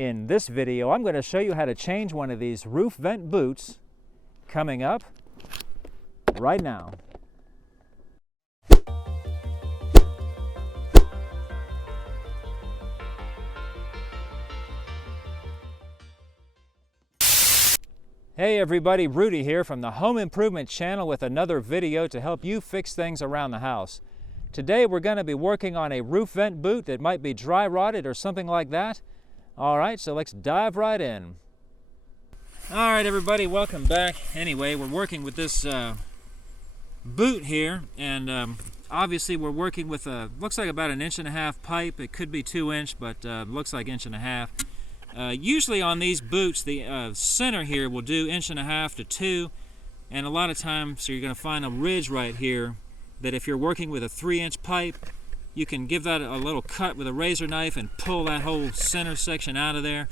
In this video, I'm going to show you how to change one of these roof vent boots, coming up right now. Hey everybody, Rudy here from the Home Improvement Channel with another video to help you fix things around the house. Today we're going to be working on a roof vent boot that might be dry rotted or something like that. Alright, so let's dive right in. Alright everybody, welcome back. Anyway, we're working with this boot here, and obviously we're working with looks like about 1.5 inch pipe. It could be 2 inch, but looks like 1.5 inch. Usually on these boots, the center here will do 1.5 inch to 2, and a lot of times so you're going to find a ridge right here that if you're working with a 3-inch pipe, you can give that a little cut with a razor knife and pull that whole center section out of there.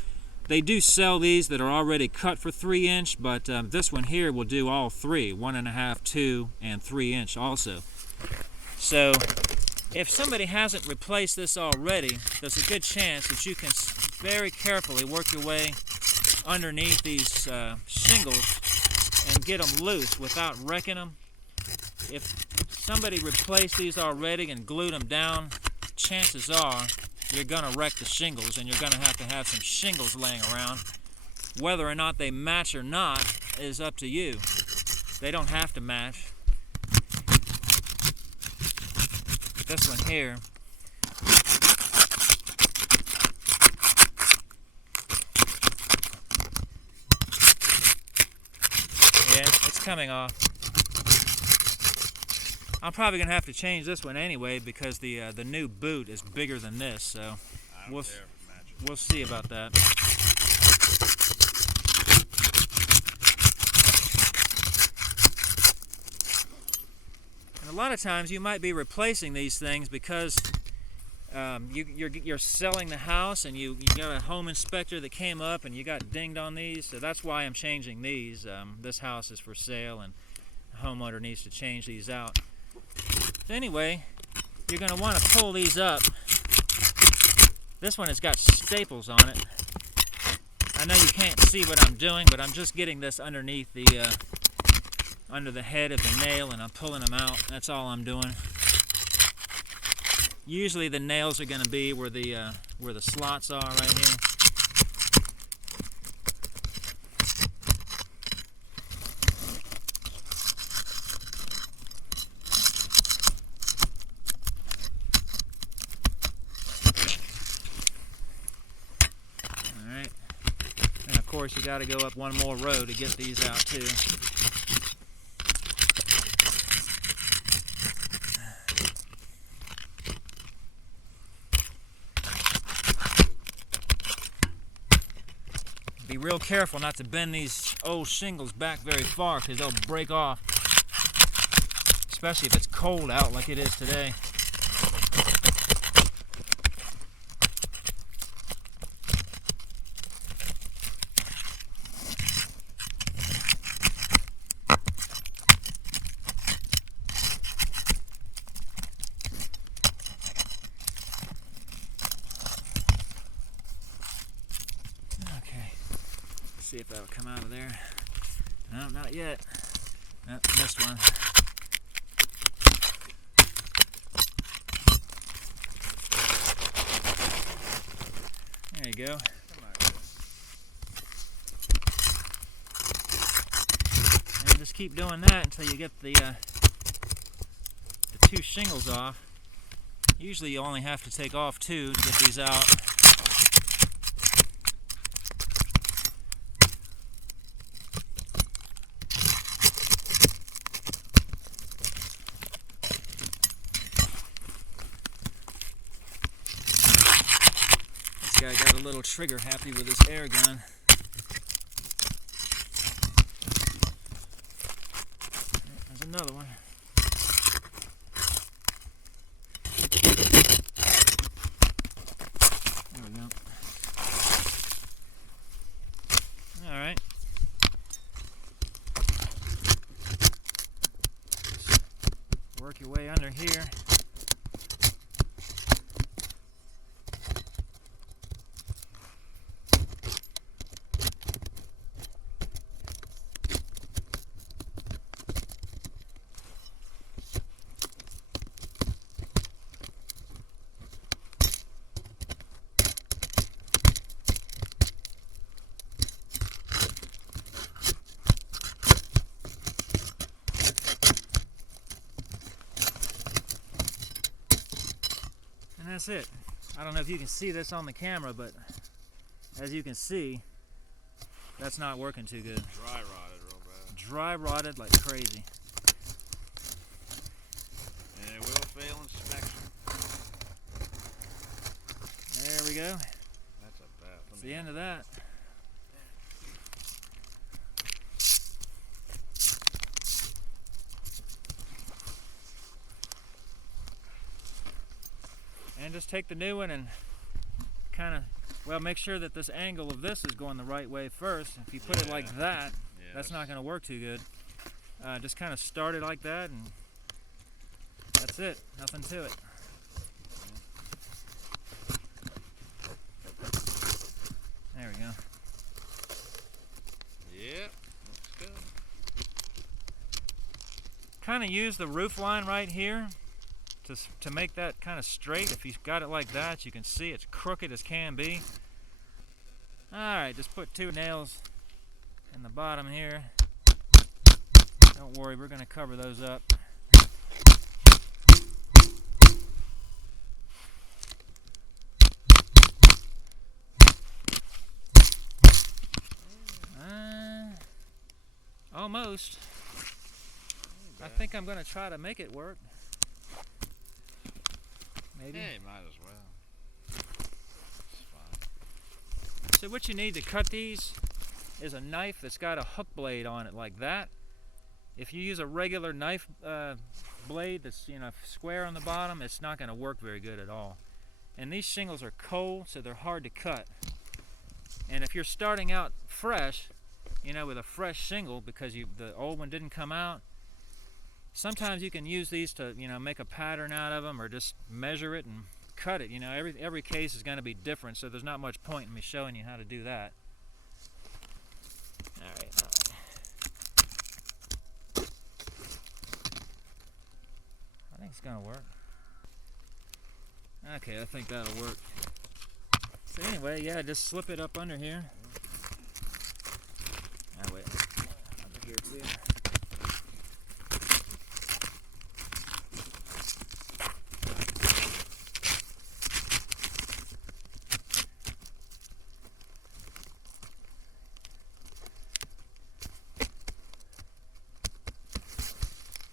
They do sell these that are already cut for 3-inch, but this one here will do all three, 1.5, 2, and 3-inch also. So if somebody hasn't replaced this already, there's a good chance that you can very carefully work your way underneath these shingles and get them loose without wrecking them. If somebody replaced these already and glued them down, chances are you're going to wreck the shingles, and you're going to have some shingles laying around. Whether or not they match or not is up to you. They don't have to match. This one here, yeah, it's coming off. I'm probably gonna have to change this one anyway because the new boot is bigger than this, so we'll see about that. And a lot of times you might be replacing these things because you're selling the house, and you got a home inspector that came up and you got dinged on these, so that's why I'm changing these. This house is for sale, and the homeowner needs to change these out. So anyway, you're going to want to pull these up. This one has got staples on it. I know you can't see what I'm doing, but I'm just getting this underneath the under the head of the nail, and I'm pulling them out. That's all I'm doing. Usually the nails are going to be where the slots are right here. Of course, you got to go up one more row to get these out too. Be real careful not to bend these old shingles back very far, because they'll break off, especially if it's cold out like it is today. See if that'll come out of there. No, not yet. No, missed one. There you go. And just keep doing that until you get the 2 shingles off. Usually you only have to take off 2 to get these out. Guy got a little trigger happy with his air gun. There's another one. There we go. All right. Work your way under here. that's it. I don't know if you can see this on the camera, but as you can see, that's not working too good. Dry rotted real bad. Dry rotted like crazy. And it will fail inspection. There we go. That's a bad. That's the end of that. And just take the new one and kind of, well, make sure that this angle of this is going the right way first. If you put it like that, that's not going to work too good. Just kind of start it like that, and that's it. Nothing to it. There we go. Yep, looks good. Kind of use the roof line right here to make that kind of straight. If you've got it like that, you can see it's crooked as can be. Alright, just put 2 nails in the bottom here. Don't worry, we're going to cover those up. Almost. I think I'm going to try to make it work. Maybe. Hey, might as well. It's fine. So what you need to cut these is a knife that's got a hook blade on it like that. If you use a regular knife blade that's, you know, square on the bottom, it's not going to work very good at all. And these shingles are cold, so they're hard to cut. And if you're starting out fresh, you know, with a fresh shingle because the old one didn't come out, sometimes you can use these to, you know, make a pattern out of them or just measure it and cut it. You know, every case is going to be different, so there's not much point in me showing you how to do that. All right. I think it's going to work. Okay, I think that'll work. So anyway, yeah, just slip it up under here. Oh, wait. Under here too.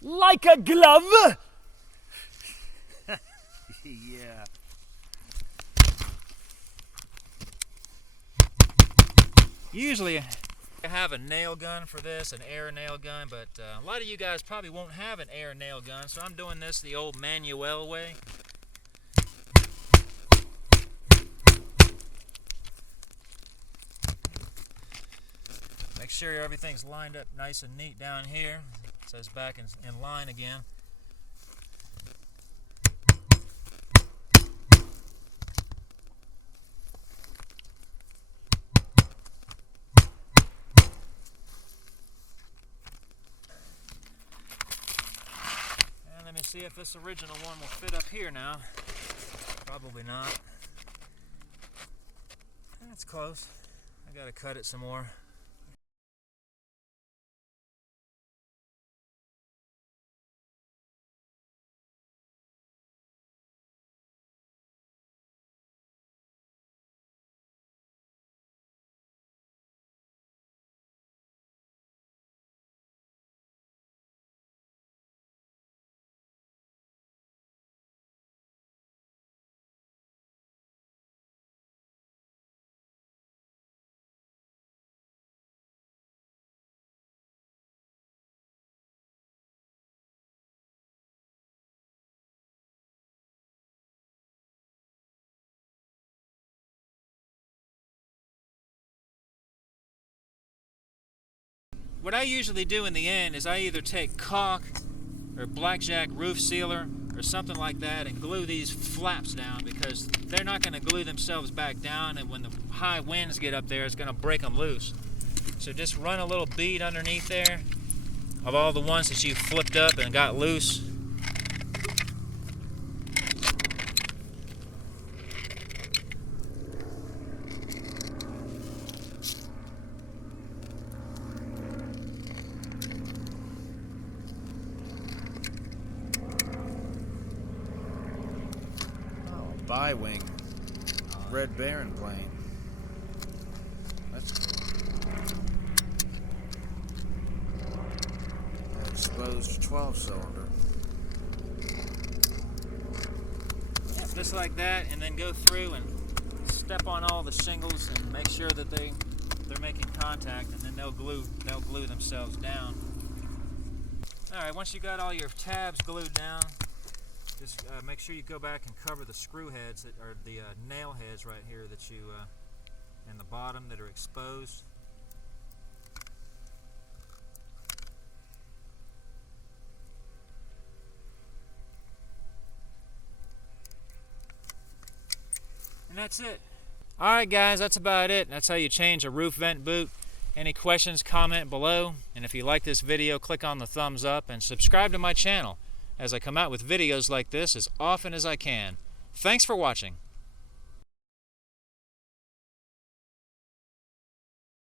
Like a glove? Yeah. Usually I have a nail gun for this, an air nail gun, but a lot of you guys probably won't have an air nail gun, so I'm doing this the old manual way. Make sure everything's lined up nice and neat down here. It says back in line again. And let me see if this original one will fit up here now. Probably not. That's close. I gotta cut it some more. What I usually do in the end is I either take caulk or blackjack roof sealer or something like that and glue these flaps down, because they're not going to glue themselves back down, and when the high winds get up there, it's going to break them loose. So just run a little bead underneath there of all the ones that you flipped up and got loose. bi-wing Red Baron plane. That's cool. An exposed 12-cylinder. Yeah, just like that, and then go through and step on all the shingles and make sure that they're making contact, and then they'll glue themselves down. All right, once you got all your tabs glued down, just make sure you go back and cover the screw heads that are the nail heads right here that you in the bottom that are exposed. And that's it. Alright guys, that's about it. That's how you change a roof vent boot. Any questions, comment below. And if you like this video, click on the thumbs up and subscribe to my channel as I come out with videos like this as often as I can. Thanks for watching.